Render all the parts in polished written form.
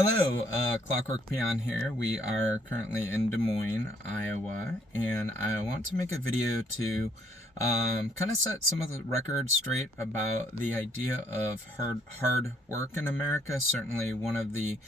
Hello, Clockwork Peon here. We are currently in Des Moines, Iowa, and I want to make a video to kind of set some of the records straight about the idea of hard work in America. Certainly, one of the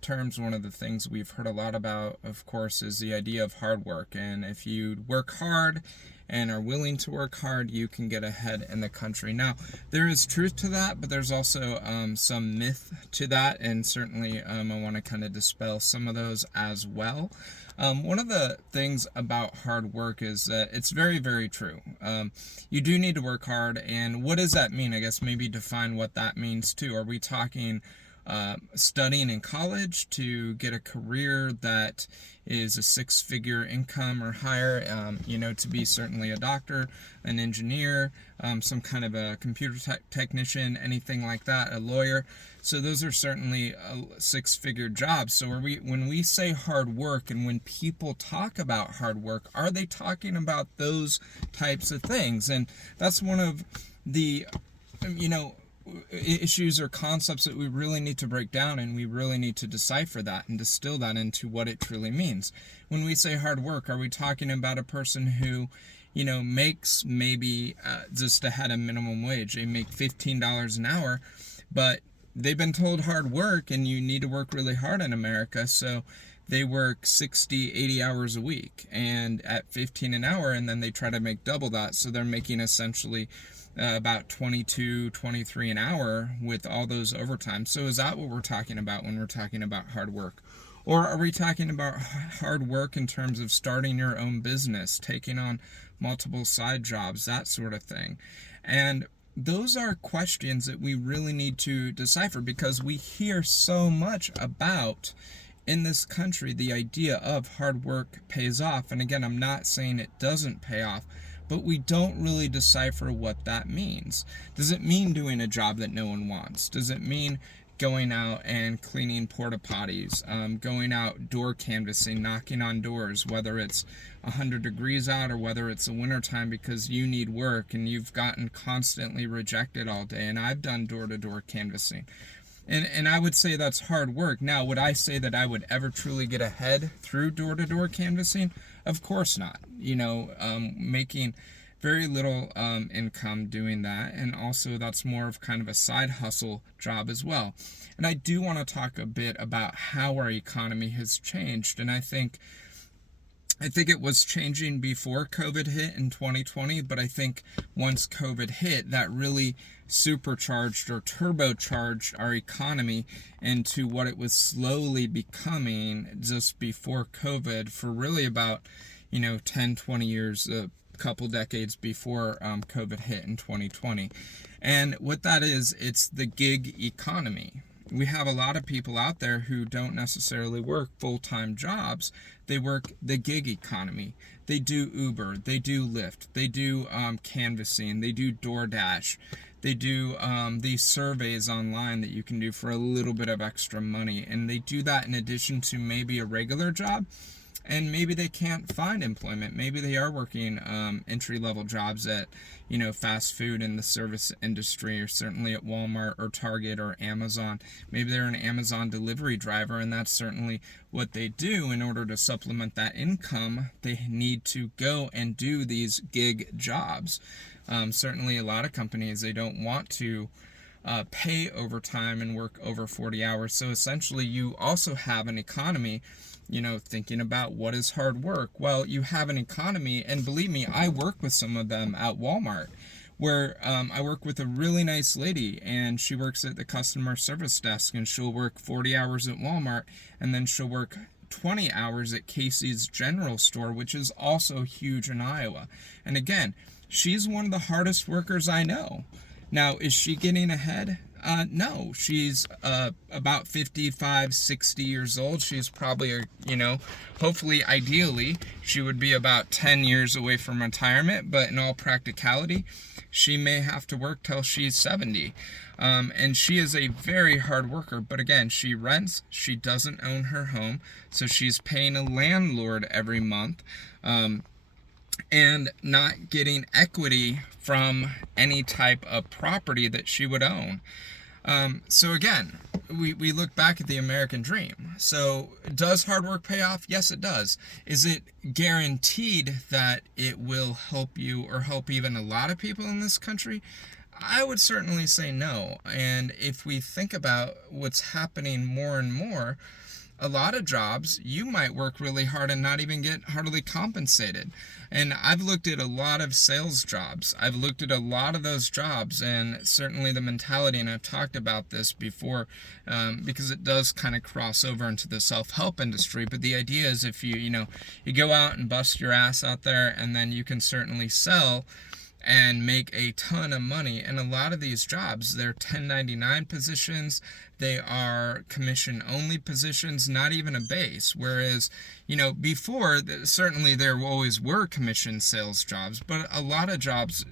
terms, one of the things we've heard a lot about, of course, is the idea of hard work. And if you work hard and are willing to work hard, you can get ahead in the country. Now, there is truth to that, but there's also some myth to that, and certainly I want to kind of dispel some of those as well. One of the things about hard work is that it's very, very true. You do need to work hard, and what does that mean? I guess maybe define what that means too. Are we talking studying in college to get a career that is a six-figure income or higher, to be certainly a doctor, an engineer, some kind of a computer technician, anything like that, a lawyer. So those are certainly six-figure jobs. So when we say hard work and when people talk about hard work, are they talking about those types of things? And that's one of the, issues or concepts that we really need to break down, and we really need to decipher that and distill that into what it truly means. When we say hard work, are we talking about a person who makes maybe just ahead of minimum wage? They make $15 an hour, but they've been told hard work and you need to work really hard in America, so they work 60, 80 hours a week and at 15 an hour, and then they try to make double that, so they're making essentially about 22, 23 an hour with all those overtime. So is that what we're talking about when we're talking about hard work? Or are we talking about hard work in terms of starting your own business, taking on multiple side jobs, that sort of thing? And those are questions that we really need to decipher, because we hear so much about in this country the idea of hard work pays off. And again, I'm not saying it doesn't pay off, but we don't really decipher what that means. Does it mean doing a job that no one wants? Does it mean going out and cleaning porta potties, going out door canvassing, knocking on doors, whether it's 100 degrees out or whether it's the wintertime because you need work and you've gotten constantly rejected all day? And I've done door-to-door canvassing. And I would say that's hard work. Now, would I say that I would ever truly get ahead through door-to-door canvassing? Of course not. Making very little income doing that. And also that's more of kind of a side hustle job as well. And I do want to talk a bit about how our economy has changed. And I think it was changing before COVID hit in 2020, but I think once COVID hit, that really supercharged or turbocharged our economy into what it was slowly becoming just before COVID for really about, 10, 20 years, a couple decades before COVID hit in 2020. And what that is, it's the gig economy. We have a lot of people out there who don't necessarily work full-time jobs. They work the gig economy. They do Uber, they do Lyft, they do canvassing, they do DoorDash, they do these surveys online that you can do for a little bit of extra money, and they do that in addition to maybe a regular job. And maybe they can't find employment. Maybe they are working entry-level jobs at, fast food in the service industry, or certainly at Walmart or Target or Amazon. Maybe they're an Amazon delivery driver, and that's certainly what they do. In order to supplement that income, they need to go and do these gig jobs. Certainly a lot of companies, they don't want to pay overtime and work over 40 hours. So essentially you also have an economy, thinking about what is hard work. Well, you have an economy, and believe me, I work with some of them at Walmart, where I work with a really nice lady, and she works at the customer service desk, and she'll work 40 hours at Walmart, and then she'll work 20 hours at Casey's General Store, which is also huge in Iowa. And again, she's one of the hardest workers I know. Now, is she getting ahead? No, she's about 55, 60 years old. She's probably, hopefully, ideally, she would be about 10 years away from retirement, but in all practicality, she may have to work till she's 70. And she is a very hard worker, but again, she rents, she doesn't own her home, so she's paying a landlord every month. And not getting equity from any type of property that she would own. So again, we look back at the American dream. So does hard work pay off? Yes, it does. Is it guaranteed that it will help you or help even a lot of people in this country? I would certainly say no. And if we think about what's happening more and more, a lot of jobs you might work really hard and not even get hardly compensated. And I've looked at a lot of sales jobs. I've looked at a lot of those jobs, and certainly the mentality, and I've talked about this before, because it does kind of cross over into the self-help industry. But the idea is if you go out and bust your ass out there, and then you can certainly sell and make a ton of money. And a lot of these jobs, they're 1099 positions, they are commission only positions, not even a base. Whereas, before, certainly there always were commission sales jobs, but a lot of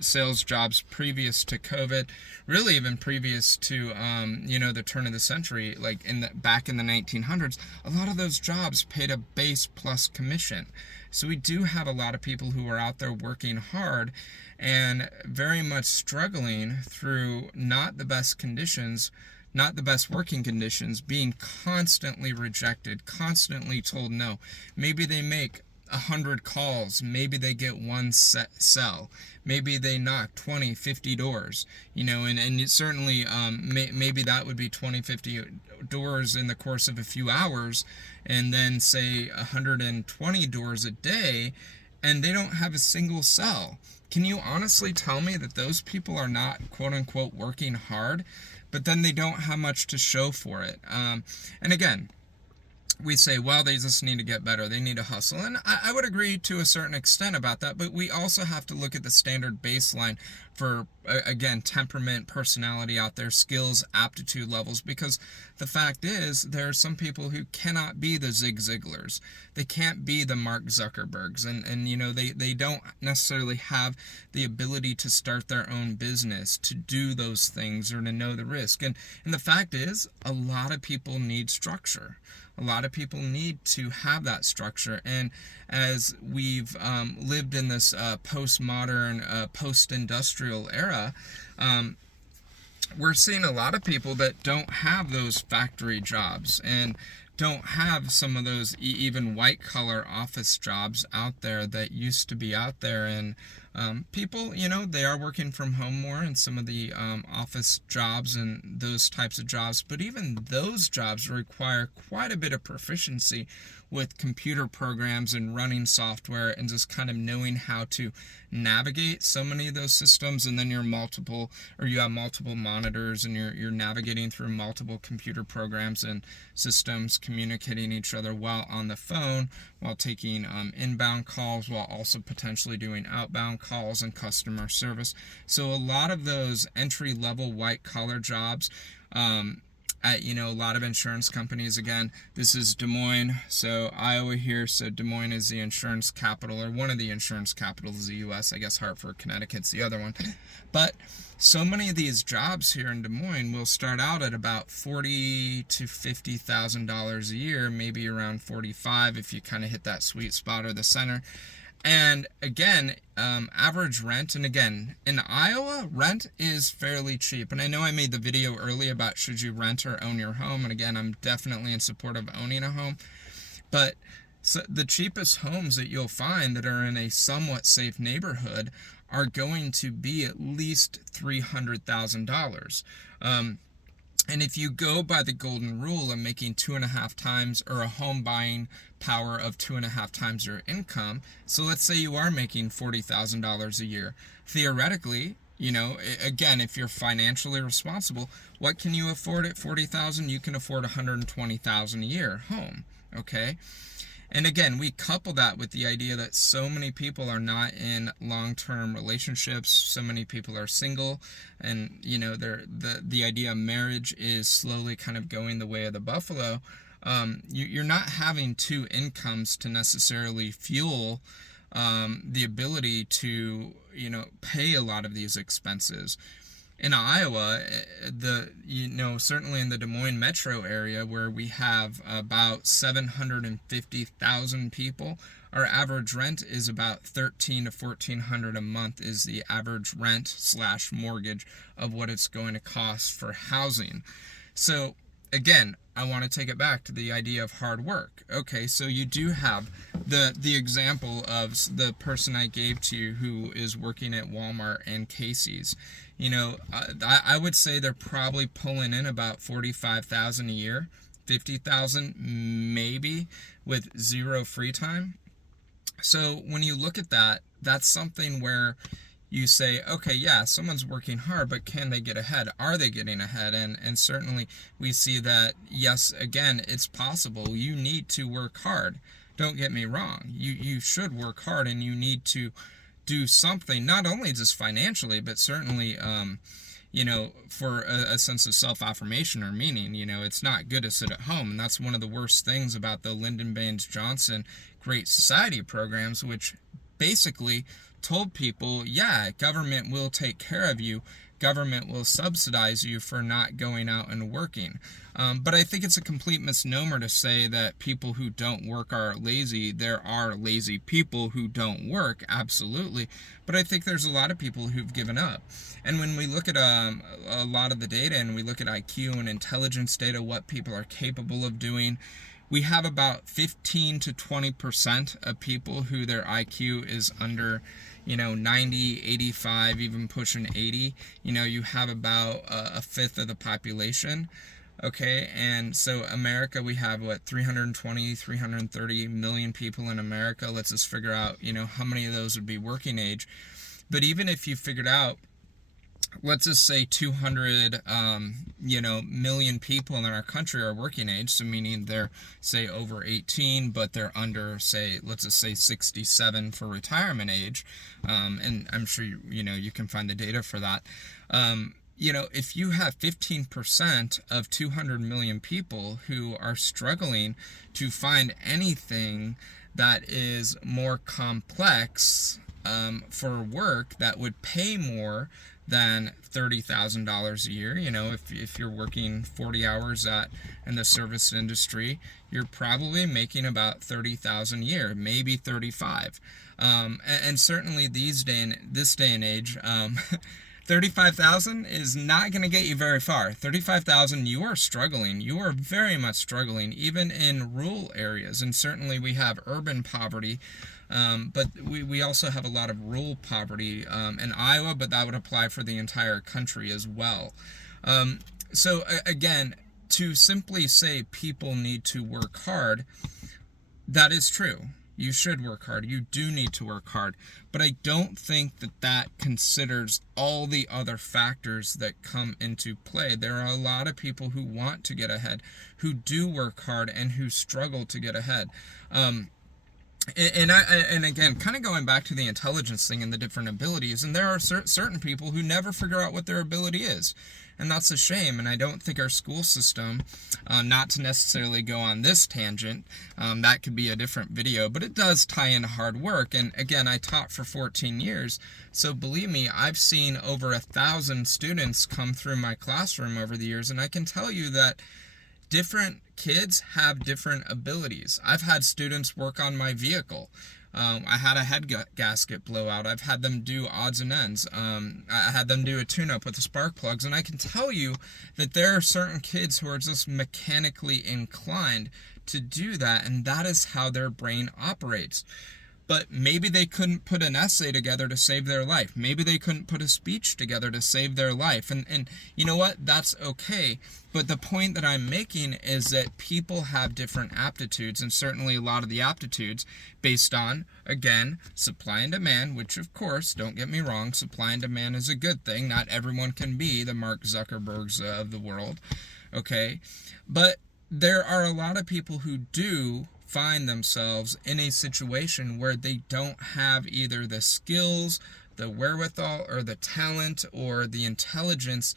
sales jobs previous to COVID, really even previous to, the turn of the century, like back in the 1900s, a lot of those jobs paid a base plus commission. So we do have a lot of people who are out there working hard and very much struggling through not the best conditions, not the best working conditions, being constantly rejected, constantly told no. Maybe they make 100 calls, maybe they get one sell, maybe they knock 20, 50 doors, and certainly maybe that would be 20, 50 doors in the course of a few hours, and then say 120 doors a day, and they don't have a single sell. Can you honestly tell me that those people are not, quote unquote, working hard, but then they don't have much to show for it? And again, we say, well, they just need to get better. They need to hustle. And I would agree to a certain extent about that. But we also have to look at the standard baseline for, again, temperament, personality out there, skills, aptitude levels. Because the fact is, there are some people who cannot be the Zig Ziglars. They can't be the Mark Zuckerbergs. And they don't necessarily have the ability to start their own business, to do those things, or to know the risk. And the fact is, a lot of people need structure. A lot of people need to have that structure. And as we've lived in this postmodern, post-industrial era, we're seeing a lot of people that don't have those factory jobs and don't have some of those even white-collar office jobs out there that used to be out there. And people, they are working from home more in some of the office jobs and those types of jobs. But even those jobs require quite a bit of proficiency with computer programs and running software and just kind of knowing how to navigate so many of those systems. And then you have multiple monitors, and you're navigating through multiple computer programs and systems, communicating each other while on the phone, while taking inbound calls, while also potentially doing outbound calls and customer service. So a lot of those entry-level white-collar jobs, at a lot of insurance companies, again, this is Des Moines, so Iowa here, so Des Moines is the insurance capital, or one of the insurance capitals of the U.S. I guess Hartford, Connecticut's the other one. But so many of these jobs here in Des Moines will start out at about $40,000 to $50,000 a year, maybe around 45 if you kind of hit that sweet spot or the center. And again, average rent, and again, in Iowa, rent is fairly cheap. And I know I made the video earlier about should you rent or own your home. And again, I'm definitely in support of owning a home. But so the cheapest homes that you'll find that are in a somewhat safe neighborhood are going to be at least $300,000. And if you go by the golden rule of making 2.5 times, or a home buying power of 2.5 times your income, so let's say you are making $40,000 a year. Theoretically, again, if you're financially responsible, what can you afford at $40,000? You can afford $120,000 a year home, okay? And again, we couple that with the idea that so many people are not in long-term relationships. So many people are single, and the idea of marriage is slowly kind of going the way of the buffalo. You're not having two incomes to necessarily fuel the ability to pay a lot of these expenses. In Iowa, certainly in the Des Moines metro area where we have about 750,000 people, our average rent is about 13 to 1400 a month is the average rent slash mortgage of what it's going to cost for housing. So again, I want to take it back to the idea of hard work. Okay, so you do have the example of the person I gave to you who is working at Walmart and Casey's. I would say they're probably pulling in about 45,000 a year, 50,000 maybe, with zero free time. So when you look at that, that's something where you say, okay, yeah, someone's working hard, but can they get ahead? Are they getting ahead? And certainly we see that, yes, again, it's possible. You need to work hard. Don't get me wrong. You should work hard, and you need to do something, not only just financially, but certainly, for a sense of self-affirmation or meaning. It's not good to sit at home. And that's one of the worst things about the Lyndon Baines Johnson Great Society programs, which basically told people, yeah, government will take care of you. Government will subsidize you for not going out and working. But I think it's a complete misnomer to say that people who don't work are lazy. There are lazy people who don't work, absolutely. But I think there's a lot of people who've given up. And when we look at a lot of the data and we look at IQ and intelligence data, what people are capable of doing, we have about 15 to 20% of people who their IQ is under 90, 85, even pushing 80. You have about a fifth of the population. Okay, and so America, we have 320, 330 million people in America. Let's just figure out, how many of those would be working age. But even if you figured out, let's just say 200 million people in our country are working age, so meaning they're, say, over 18, but they're under, say, let's just say 67 for retirement age, and I'm sure you can find the data for that. If you have 15% of 200 million people who are struggling to find anything that is more complex for work that would pay more than $30,000 a year. If you're working 40 hours in the service industry, you're probably making about 30,000 a year, maybe 35. And certainly this day and age, 35,000 is not going to get you very far. 35,000, you are struggling. You are very much struggling, even in rural areas. And certainly we have urban poverty, but we also have a lot of rural poverty in Iowa, but that would apply for the entire country as well. So again, to simply say people need to work hard, that is true. You should work hard. You do need to work hard. But I don't think that considers all the other factors that come into play. There are a lot of people who want to get ahead, who do work hard, and who struggle to get ahead. And again, kind of going back to the intelligence thing and the different abilities, and there are certain people who never figure out what their ability is. And that's a shame, and I don't think our school system, not to necessarily go on this tangent, that could be a different video, but it does tie into hard work. And again, I taught for 14 years, so believe me, I've seen over 1,000 students come through my classroom over the years, and I can tell you that different kids have different abilities. I've had students work on my vehicle. I had a head gasket blowout. I've had them do odds and ends. I had them do a tune-up with the spark plugs. And I can tell you that there are certain kids who are just mechanically inclined to do that. And that is how their brain operates. But maybe they couldn't put an essay together to save their life. Maybe they couldn't put a speech together to save their life. And you know what? That's okay. But the point that I'm making is that people have different aptitudes, and certainly a lot of the aptitudes based on, again, supply and demand, which of course, don't get me wrong, supply and demand is a good thing. Not everyone can be the Mark Zuckerbergs of the world. Okay? But there are a lot of people who do find themselves in a situation where they don't have either the skills, the wherewithal, or the talent, or the intelligence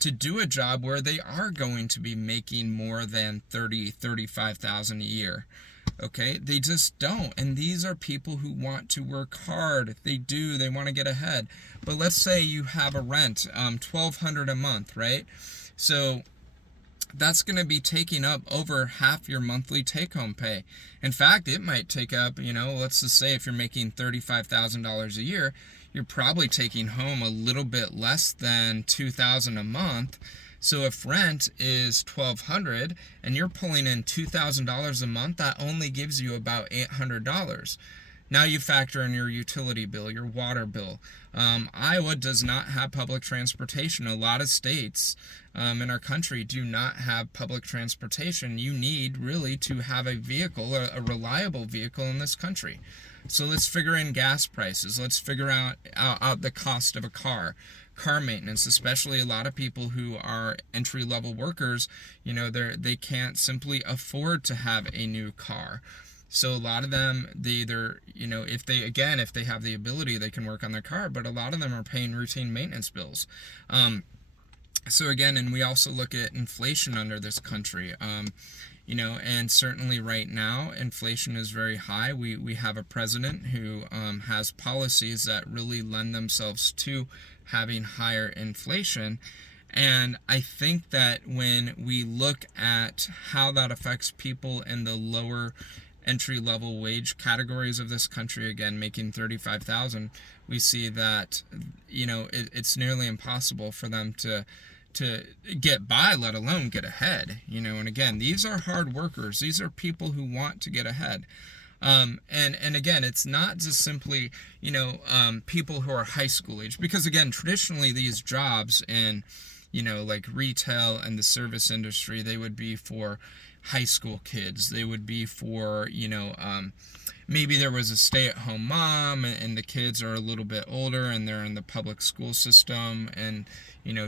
to do a job where they are going to be making more than 35,000 a year. Okay, they just don't. And these are people who want to work hard. They want to get ahead. But let's say you have a rent, $1,200 a month, right? So that's going to be taking up over half your monthly take-home pay. In fact, it might take up, let's just say if you're making $35,000 a year, you're probably taking home a little bit less than $2,000 a month. So if rent is $1,200 and you're pulling in $2,000 a month, that only gives you about $800. Now you factor in your utility bill, your water bill. Iowa does not have public transportation. A lot of states in our country do not have public transportation. You need really to have a vehicle, a reliable vehicle in this country. So let's figure in gas prices. Let's figure out the cost of a car maintenance, especially a lot of people who are entry-level workers. They can't simply afford to have a new car. So a lot of them, they either, if they have the ability, they can work on their car, but a lot of them are paying routine maintenance bills. So again, and we also look at inflation under this country. And certainly right now, inflation is very high. We have a president who has policies that really lend themselves to having higher inflation. And I think that when we look at how that affects people in the lower entry-level wage categories of this country, again, making $35,000, we see that, it's nearly impossible for them to get by, let alone get ahead. And again, these are hard workers. These are people who want to get ahead. And again, it's not just simply, people who are high school age, because again, traditionally these jobs in, like retail and the service industry, they would be for high school kids. They would be for, maybe there was a stay-at-home mom and the kids are a little bit older and they're in the public school system, and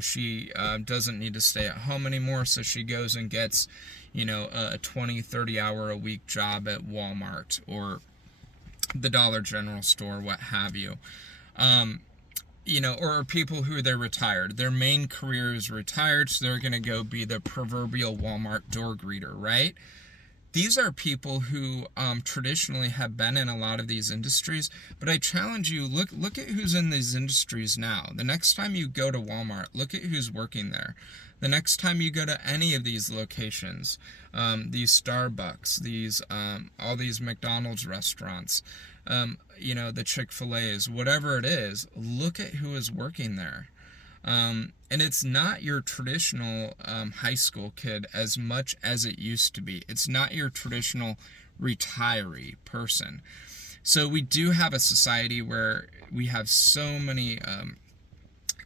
she doesn't need to stay at home anymore, so she goes and gets a 20-30 hour a week job at Walmart or the Dollar General store, what have you. Or people who they're retired. Their main career is retired, so they're going to go be the proverbial Walmart door greeter, right? These are people who traditionally have been in a lot of these industries, but I challenge you, look at who's in these industries now. The next time you go to Walmart, look at who's working there. The next time you go to any of these locations, these Starbucks, these all these McDonald's restaurants, the Chick-fil-A's, whatever it is, look at who is working there. And it's not your traditional high school kid as much as it used to be. It's not your traditional retiree person. So we do have a society where we have so many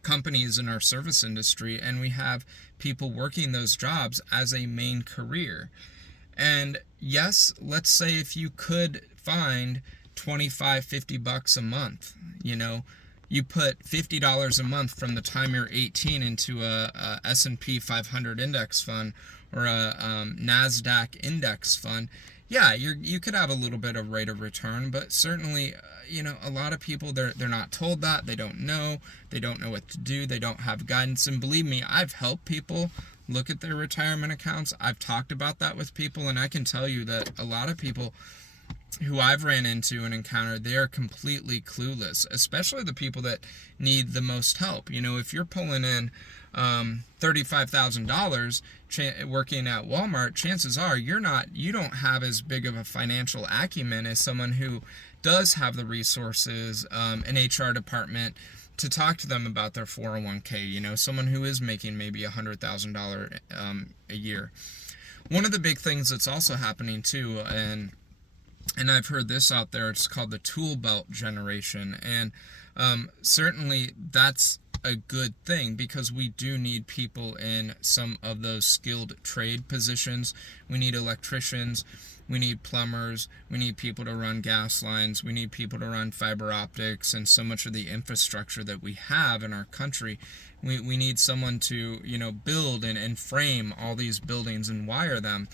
companies in our service industry, and we have people working those jobs as a main career. And yes, let's say if you could find $25-50 a month, you put $50 a month from the time you're 18 into a S&P 500 index fund or a NASDAQ index fund. Yeah, you could have a little bit of rate of return, but certainly, a lot of people, they're not told that. They don't know what to do. They don't have guidance. And believe me, I've helped people look at their retirement accounts. I've talked about that with people, and I can tell you that a lot of people who I've ran into and encountered, they are completely clueless, especially the people that need the most help. If you're pulling in $35,000 working at Walmart, chances are you don't have as big of a financial acumen as someone who does have the resources, an HR department to talk to them about their 401k, someone who is making maybe $100,000 a year. One of the big things that's also happening too, and I've heard this out there, it's called the tool belt generation. And certainly that's a good thing, because we do need people in some of those skilled trade positions. We need electricians, we need plumbers, we need people to run gas lines, we need people to run fiber optics, and so much of the infrastructure that we have in our country. We need someone to, build and frame all these buildings and wire them.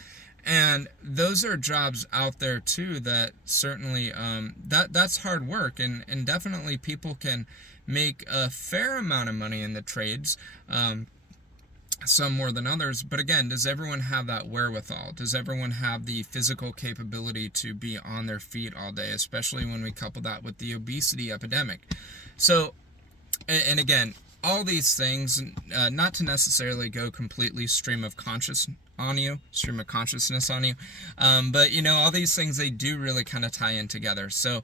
And those are jobs out there too that certainly that's hard work, and definitely people can make a fair amount of money in the trades. some more than others. But again, does everyone have that wherewithal? Does everyone have the physical capability to be on their feet all day, especially when we couple that with the obesity epidemic? So, and again, all these things, not to necessarily go completely stream of consciousness on you, but all these things, they do really kind of tie in together. So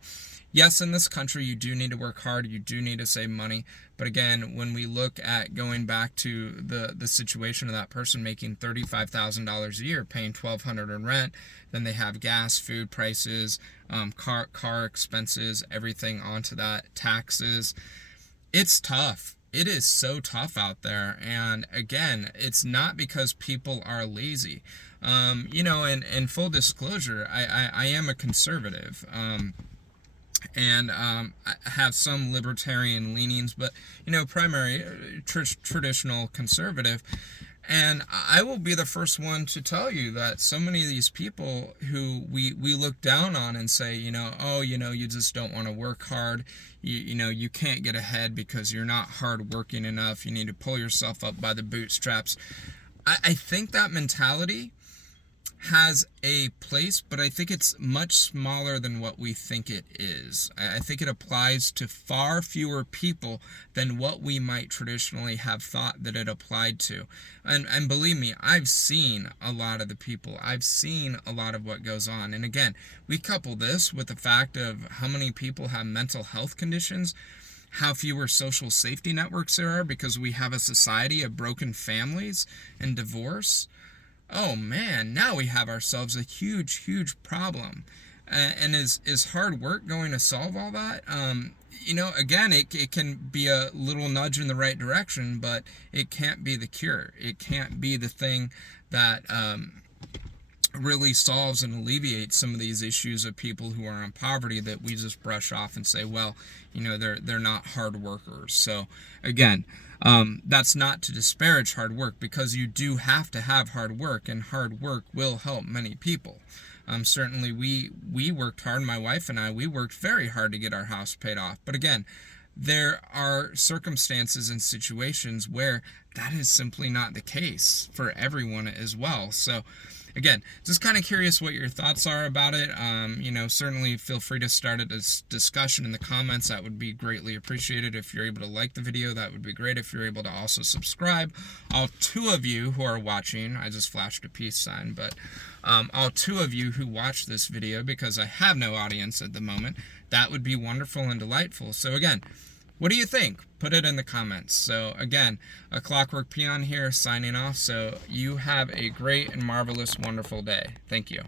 yes, in this country, you do need to work hard, you do need to save money. But again, when we look at going back to the situation of that person making $35,000 a year, paying $1,200 in rent, then they have gas, food prices, car expenses, everything onto that, taxes. It's tough. It is so tough out there. And again, it's not because people are lazy. In full disclosure, I am a conservative. And I have some libertarian leanings, but primary traditional conservative. And I will be the first one to tell you that so many of these people who we look down on and say, you just don't want to work hard, you can't get ahead because you're not hard working enough, you need to pull yourself up by the bootstraps. I think that mentality has a place, but I think it's much smaller than what we think it is. I think it applies to far fewer people than what we might traditionally have thought that it applied to. And believe me, I've seen a lot of the people. I've seen a lot of what goes on. And again, we couple this with the fact of how many people have mental health conditions, how fewer social safety networks there are because we have a society of broken families and divorce. Oh man, now we have ourselves a huge, huge problem. And is hard work going to solve all that? Again, it can be a little nudge in the right direction, but it can't be the cure. It can't be the thing that really solves and alleviates some of these issues of people who are in poverty that we just brush off and say, well, they're not hard workers. So again, that's not to disparage hard work, because you do have to have hard work, and hard work will help many people. Certainly we worked hard, my wife and I, we worked very hard to get our house paid off. But again, there are circumstances and situations where that is simply not the case for everyone as well. So again, just kind of curious what your thoughts are about it. Certainly feel free to start a discussion in the comments. That would be greatly appreciated. If you're able to like the video, that would be great. If you're able to also subscribe, all two of you who are watching, I just flashed a peace sign, but all two of you who watch this video, because I have no audience at the moment, that would be wonderful and delightful. So again, what do you think? Put it in the comments. So again, A Clockwork Peon here, signing off. So you have a great and marvelous, wonderful day. Thank you.